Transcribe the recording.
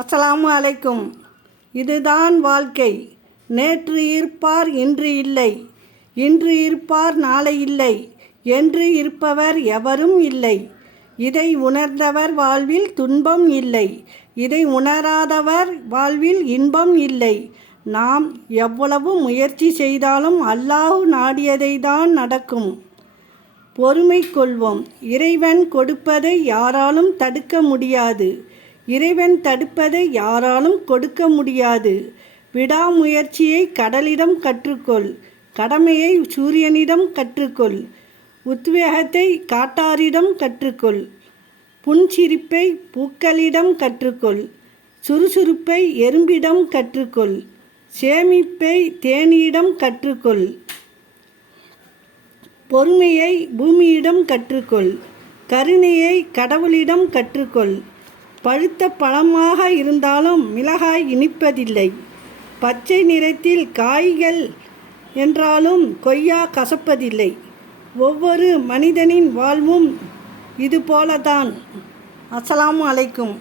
அஸ்ஸலாமு அலைக்கும். இதுதான் வாழ்க்கை. நேற்று இருப்பார் இன்று இல்லை, இன்று இருப்பார் நாளை இல்லை, என்று இருப்பவர் எவரும் இல்லை. இதை உணர்ந்தவர் வாழ்வில் துன்பம் இல்லை, இதை உணராதவர் வாழ்வில் இன்பம் இல்லை. நாம் எவ்வளவு முயற்சி செய்தாலும் அல்லாஹ் நாடியதை தான் நடக்கும். பொறுமை கொள்வோம். இறைவன் கொடுப்பதை யாராலும் தடுக்க முடியாது, இறைவன் தடுப்பதை யாராலும் கொடுக்க முடியாது. விடாமுயற்சியை கடலிடம் கற்றுக்கொள், கடமையை சூரியனிடம் கற்றுக்கொள், உத்வேகத்தை காட்டாரிடம் கற்றுக்கொள், புன்சிரிப்பை பூக்களிடம் கற்றுக்கொள், சுறுசுறுப்பை எறும்பிடம் கற்றுக்கொள், சேமிப்பை தேனியிடம் கற்றுக்கொள், பொறுமையை பூமியிடம் கற்றுக்கொள், கருணையை கடவுளிடம் கற்றுக்கொள். பழுத்த பழமாக இருந்தாலும் மிளகாய் இனிப்பதில்லை, பச்சை நிறத்தில் காய்கள் என்றாலும் கொய்யா கசப்பதில்லை. ஒவ்வொரு மனிதனின் வாழ்வும் இதுபோலதான். அஸ்ஸலாமு அலைக்கும்.